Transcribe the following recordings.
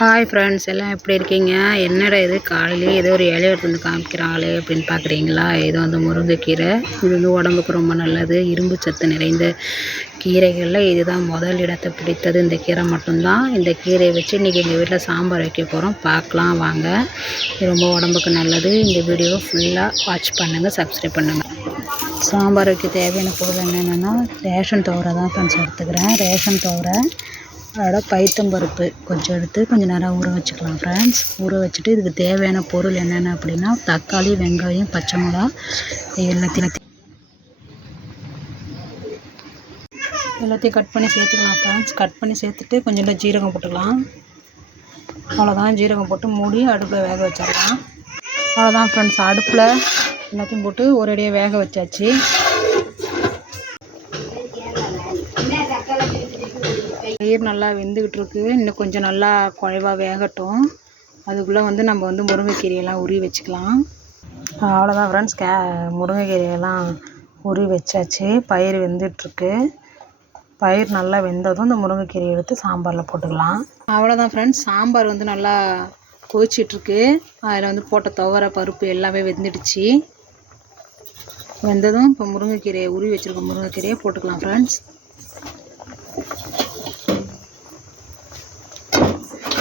Hi friends, எல்லாம் எப்படி இருக்கீங்க? என்னடா இது காலையிலே ஏதோ ஒரு இலையை எடுத்து வந்து காமிக்கிறாங்களே அப்படின்னு பார்க்குறீங்களா? ஏதோ அந்த முருங்கைக்கீரை. இது வந்து உடம்புக்கு ரொம்ப நல்லது. இரும்பு சத்து நிறைந்த கீரைகளில் இதுதான் முதல் இடத்தை பிடித்தது. இந்த கீரை மட்டும்தான். இந்த கீரையை வச்சு இன்றைக்கி எங்கள் வீட்டில் சாம்பார் வைக்க போகிறோம். பார்க்கலாம் வாங்க. இது ரொம்ப உடம்புக்கு நல்லது. இந்த வீடியோவை ஃபுல்லாக வாட்ச் பண்ணுங்கள், சப்ஸ்கிரைப் பண்ணுங்கள். சாம்பார் வைக்க தேவையான பொருள் என்னென்னா, ரேஷன் துவரை தான் ஃப்ரெண்ட்ஸ் எடுத்துக்கிறேன். ரேஷன் துவரை, அதோட பைத்தம்பருப்பு கொஞ்சம் எடுத்து கொஞ்சம் நேரம் ஊற வச்சுக்கலாம் ஃப்ரெண்ட்ஸ். ஊற வச்சுட்டு இதுக்கு தேவையான பொருள் என்னென்ன அப்படின்னா, தக்காளி, வெங்காயம், பச்சை மிளகா எல்லாத்தையும் கட் பண்ணி சேர்த்துக்கலாம் ஃப்ரெண்ட்ஸ். கட் பண்ணி சேர்த்துட்டு கொஞ்சோண்டு ஜீரகம் போட்டுக்கலாம். அவ்வளோதான். ஜீரகம் போட்டு மூடி அடுப்பில் வேக வச்சிடலாம். அவ்வளோதான் ஃப்ரெண்ட்ஸ். அடுப்பில் எல்லாத்தையும் போட்டு ஒரேடியாக வேக வச்சாச்சு. பயிர் நல்லா வெந்துக்கிட்டு இருக்கு. இன்னும் கொஞ்சம் நல்லா குழைவாக வேகட்டும். அதுக்குள்ளே நம்ம முருங்கைக்கீரையெல்லாம் உருவி வச்சுக்கலாம். அவ்வளோதான் ஃப்ரெண்ட்ஸ். முருங்கைக்கீரையெல்லாம் உருவி வச்சாச்சு. பயிர் வெந்துட்டுருக்கு. பயிர் நல்லா வெந்ததும் இந்த முருங்கைக்கீரையை எடுத்து சாம்பாரில் போட்டுக்கலாம். அவ்வளோதான் ஃப்ரெண்ட்ஸ். சாம்பார் நல்லா கொதிச்சிட்ருக்கு. அதில் போட்ட துவரை, பருப்பு எல்லாமே வெந்துடுச்சு. வெந்ததும் இப்போ முருங்கைக்கீரையை உருவி வச்சுருக்க முருங்கைக்கீரையை போட்டுக்கலாம் ஃப்ரெண்ட்ஸ்.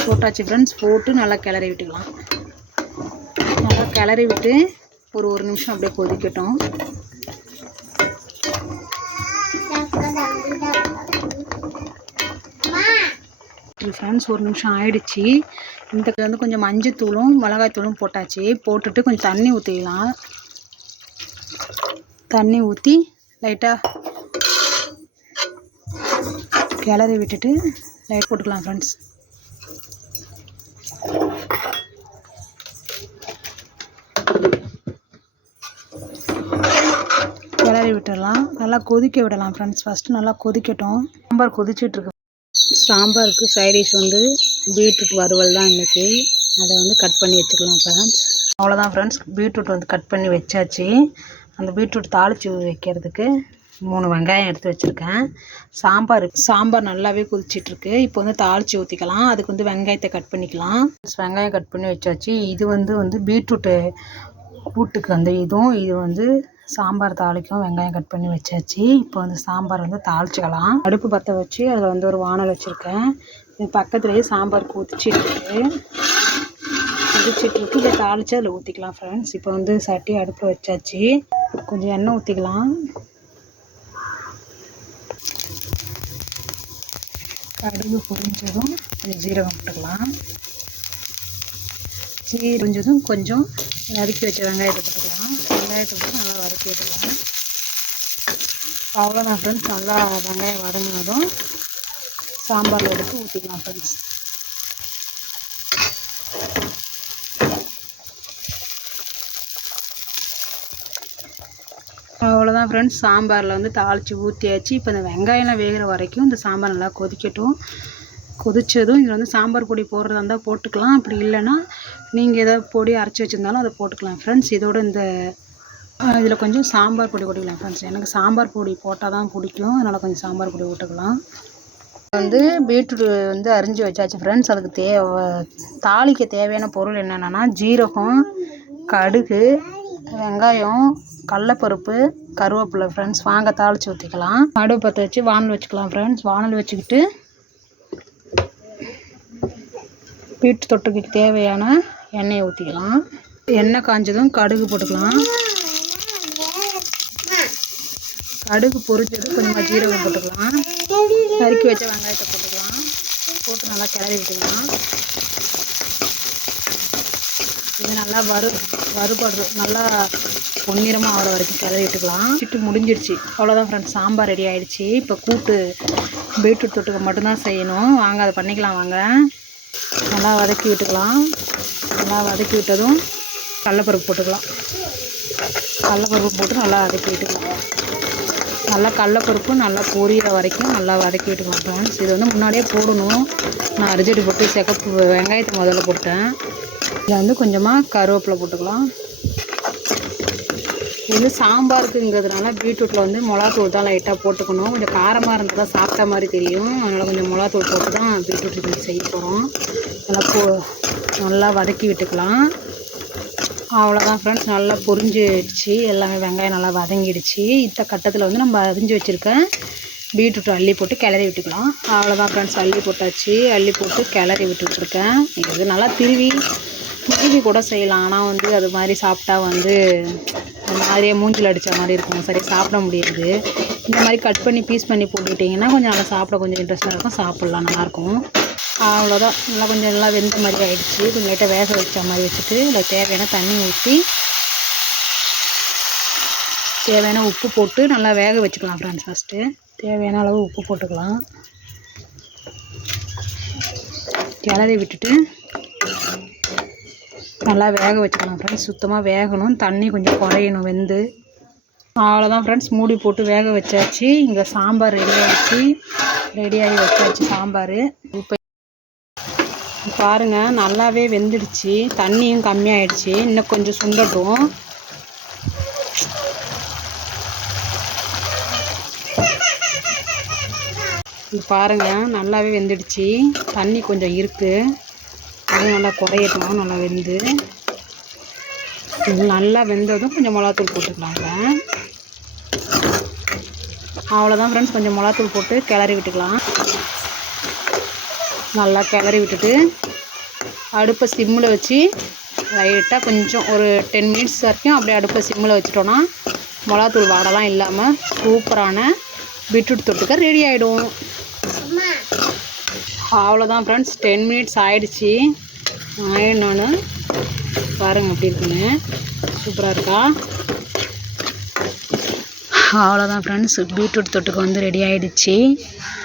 போட்டாச்சு ஃப்ரெண்ட்ஸ். போட்டு நல்லா கிளறி விட்டுக்கலாம். நல்லா கிளறி விட்டு ஒரு நிமிஷம் அப்படியே கொதிக்கட்டும். ஃப்ரெண்ட்ஸ், ஒரு நிமிஷம் ஆயிடுச்சு. இந்த கொஞ்சம் மஞ்சத்தூளும் மிளகாய்த்தூளும் போட்டாச்சு. போட்டுட்டு கொஞ்சம் தண்ணி ஊற்றிக்கலாம். தண்ணி ஊற்றி லைட்டாக கிளறி விட்டுட்டு லைட் போட்டுக்கலாம் ஃப்ரெண்ட்ஸ். கிளறி விட்டுடலாம். நல்லா கொதிக்க விடலாம் ஃப்ரெண்ட்ஸ். ஃபஸ்ட்டு நல்லா கொதிக்கட்டும். சாம்பார் கொதிச்சிட்ருக்கு. சாம்பாருக்கு சைடிஷ் பீட்ரூட் வறுவல் தான் இன்றைக்கி. அதை கட் பண்ணி வச்சுக்கலாம் ஃப்ரெண்ட்ஸ். அவ்வளோதான் ஃப்ரெண்ட்ஸ். பீட்ரூட் கட் பண்ணி வச்சாச்சு. அந்த பீட்ரூட் தாளித்து வைக்கிறதுக்கு 3 வெங்காயம் எடுத்து வச்சுருக்கேன். சாம்பார் நல்லாவே கொதிச்சிட்ருக்கு. இப்போ தாளித்து ஊற்றிக்கலாம். அதுக்கு வெங்காயத்தை கட் பண்ணிக்கலாம். வெங்காயம் கட் பண்ணி வச்சாச்சு. இது பீட்ரூட்டு கூட்டுக்கு இதுவும் இது சாம்பார் தாளிக்கும். வெங்காயம் கட் பண்ணி வச்சாச்சு. இப்போ சாம்பார் தாளிச்சிக்கலாம். அடுப்பு பற்ற வச்சு அதில் ஒரு வானல் வச்சுருக்கேன். இது பக்கத்துலேயே சாம்பார் கொதிச்சிட்ருக்கு. இதை தாளித்து அதில் ஊற்றிக்கலாம் ஃப்ரெண்ட்ஸ். இப்போ சட்டி அடுப்பில் வச்சாச்சு. கொஞ்சம் எண்ணெய் ஊற்றிக்கலாம். கடுகு பொரிஞ்சதும் கொஞ்சம் ஜீரகம் போட்டுக்கலாம். பொரிஞ்சதும் கொஞ்சம் நறுக்கி வச்ச வெங்காயத்தை போட்டுக்கலாம். வெங்காயத்தை போட்டு நல்லா வதக்கி விட்டுக்கலாம். அவ்வளோதான் ஃப்ரெண்ட்ஸ். நல்லா வெங்காயம் வதங்கினதும் சாம்பாரில் எடுத்து ஊற்றிக்கலாம் ஃப்ரெண்ட்ஸ். அவ்வளோதான் ஃப்ரெண்ட்ஸ். சாம்பாரில் தாளித்து ஊற்றியாச்சு. இப்போ இந்த வெங்காயம்லாம் வேகிற வரைக்கும் இந்த சாம்பார் நல்லா கொதிக்கட்டும். கொதித்ததும் இதில் சாம்பார் பொடி போடுறதா இருந்தால் போட்டுக்கலாம். அப்படி இல்லைன்னா நீங்கள் எதாவது பொடி அரைச்சி வச்சுருந்தாலும் அதை போட்டுக்கலாம் ஃப்ரெண்ட்ஸ். இதோட இதில் கொஞ்சம் சாம்பார் பொடி போட்டுக்கலாம் ஃப்ரெண்ட்ஸ். எனக்கு சாம்பார் பொடி போட்டால் தான் பிடிக்கும். அதனால் கொஞ்சம் சாம்பார் பொடி போட்டுக்கலாம். பீட்ரூட் அரிஞ்சு வச்சாச்சு ஃப்ரெண்ட்ஸ். அதுக்கு தாளிக்க தேவையான பொருள் என்னென்னா, ஜீரகம், கடுகு, வெங்காயம், கடலைப்பருப்பு, கருவேப்பிலை ஃப்ரெண்ட்ஸ். வாங்க தாளித்து ஊற்றிக்கலாம். அடுப்பு பற்ற வச்சு வானல் வச்சுக்கலாம் ஃப்ரெண்ட்ஸ். வானல் வச்சுக்கிட்டு பீட்ரூட் தொட்டுக்கு தேவையான எண்ணெயை ஊற்றிக்கலாம். எண்ணெய் காஞ்சதும் கடுகு போட்டுக்கலாம். கடுகு பொரிஞ்சதும் கொஞ்சமாக ஜீரகம் போட்டுக்கலாம். நறுக்கி வச்ச வெங்காயத்தை போட்டுக்கலாம். போட்டு நல்லா கிளறி விட்டுக்கலாம். இது நல்லா வறுபடுறது நல்லா பொன்னிறமாக ஆகிற வரைக்கும் கிளறி விட்டுக்கலாம். விட்டு முடிஞ்சிடுச்சு. அவ்வளோதான் ஃப்ரெண்ட்ஸ். சாம்பார் ரெடி ஆகிடுச்சு. இப்போ கூட்டு பீட்ரூட் தொட்டுக்க மட்டும்தான் செய்யணும். வாங்க அதை பண்ணிக்கலாம் வாங்க. நல்லா வதக்கி விட்டுக்கலாம். நல்லா வதக்கி விட்டதும் கடலைப்பருப்பு போட்டுக்கலாம். கடலைப்பருப்பு போட்டு நல்லா வதக்கி விட்டுக்கலாம். நல்லா கடலைப்பருப்பு நல்லா பொரியிற வரைக்கும் நல்லா வதக்கி விட்டுக்கலாம் ஃப்ரெண்ட்ஸ். இது முன்னாடியே போடணும். நான் அரிஞ்சடி போட்டு சிகப்பு வெங்காயத்தை முதல்ல போட்டேன். இதில் கொஞ்சமாக கருவேப்பிலை போட்டுக்கலாம். இது சாம்பாருக்குங்கிறதுனால பீட்ரூட்டில் மிளகாத்தூள் தான் லைட்டாக போட்டுக்கணும். கொஞ்சம் காரமாக இருந்தால் தான் சாப்பிட்ட மாதிரி தெரியும். அதனால் கொஞ்சம் மிளகாத்தூள் போட்டு தான் பீட்ரூட் செய்ய போகிறோம். நல்லா வதக்கி விட்டுக்கலாம். அவ்வளோதான் ஃப்ரெண்ட்ஸ், நல்லா பொரிஞ்சிடுச்சு. எல்லாமே வெங்காயம் நல்லா வதங்கிடுச்சு. இந்த கட்டத்தில் வந்து நம்ம அரிஞ்சு வச்சுருக்க பீட்ரூட் அள்ளி போட்டு கிளறி விட்டுக்கலாம். அவ்வளோதான் ஃப்ரெண்ட்ஸ், அள்ளி போட்டாச்சு. அள்ளி போட்டு கிளறி விட்டுட்ருக்கேன். இது நல்லா திருவி கூட செய்யலாம். ஆனால் வந்து அது மாதிரி சாப்பிட்டா வந்து ஒரு மாதிரியே மூஞ்சில் அடித்த மாதிரி இருக்கும், சரி சாப்பிட முடியாது. இந்த மாதிரி கட் பண்ணி பீஸ் பண்ணி போட்டுக்கிட்டிங்கன்னா கொஞ்சம் நல்லா சாப்பிட கொஞ்சம் இன்ட்ரெஸ்ட்டாக இருக்கும், சாப்பிட்லாம் நல்லாயிருக்கும். அவ்வளோதான், நல்லா வெந்த மாதிரி ஆகிடுச்சு. கொஞ்சம் லைட்டாக வேக வச்ச மாதிரி வச்சுட்டு அதில் தேவையான தண்ணி ஊற்றி தேவையான உப்பு போட்டு நல்லா வேக வச்சுக்கலாம் ஃப்ரெண்ட்ஸ். ஃபஸ்ட்டு தேவையான அளவு உப்பு போட்டுக்கலாம். கிளறி விட்டுட்டு நல்லா வேக வச்சுக்கலாம் ஃப்ரெண்ட்ஸ். சுத்தமாக வேகணும், தண்ணி கொஞ்சம் குறையணும் வெந்து. அவ்வளோதான் ஃப்ரெண்ட்ஸ், மூடி போட்டு வேக வச்சாச்சு. இங்கே சாம்பார் ரெடியாகி வச்சாச்சு சாம்பார். இப்போ பாருங்கள், நல்லாவே வெந்துடுச்சு. தண்ணியும் கம்மியாயிடுச்சு. இன்னும் கொஞ்சம் சுண்டட்டும். பாருங்கள், நல்லாவே வெந்துடுச்சு. தண்ணி கொஞ்சம் இருக்குது, அது நல்லா குறையட்டும். நல்லா வெந்து நல்லா வெந்ததும் கொஞ்சம் மிளகாத்தூள் போட்டுக்கலாங்க. அவ்வளோதான் ஃப்ரெண்ட்ஸ், கொஞ்சம் மிளகாத்தூள் போட்டு கிளறி விட்டுக்கலாம். நல்லா கிளறி விட்டுட்டு அடுப்பை சிம்மில் வச்சு லைட்டாக கொஞ்சம் ஒரு 10 மினிட்ஸ் வரைக்கும் அப்படியே அடுப்பை சிம்மில் வச்சுட்டோன்னா மிளகாத்தூள் வாடெல்லாம் இல்லாமல் சூப்பரான பீட்ரூட் தொட்டுக்க ரெடி ஆகிடும். அவ்வளோதான் ஃப்ரெண்ட்ஸ், 10 மினிட்ஸ் ஆகிடுச்சி. ஆயிடணுன்னு பாருங்கள் எப்படி இருக்குன்னு, சூப்பராக இருக்கா? அவ்வளோதான் ஃப்ரெண்ட்ஸ், பீட்ரூட் தொட்டுக்க வந்து ரெடி ஆகிடுச்சு.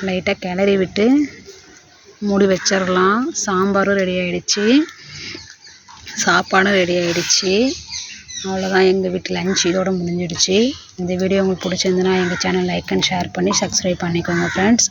லைட்டாக கிளறி விட்டு மூடி வச்சிடலாம். சாம்பாரும் ரெடி ஆகிடுச்சு, சாப்பாடும் ரெடி ஆகிடுச்சு. அவ்வளோதான், எங்கள் வீட்டு லஞ்ச் இதோடு முடிஞ்சிடுச்சு. இந்த வீடியோ உங்களுக்கு பிடிச்சிருந்துன்னா எங்கள் சேனல் லைக் அண்ட் ஷேர் பண்ணி சப்ஸ்கிரைப் பண்ணிக்கோங்க ஃப்ரெண்ட்ஸ்.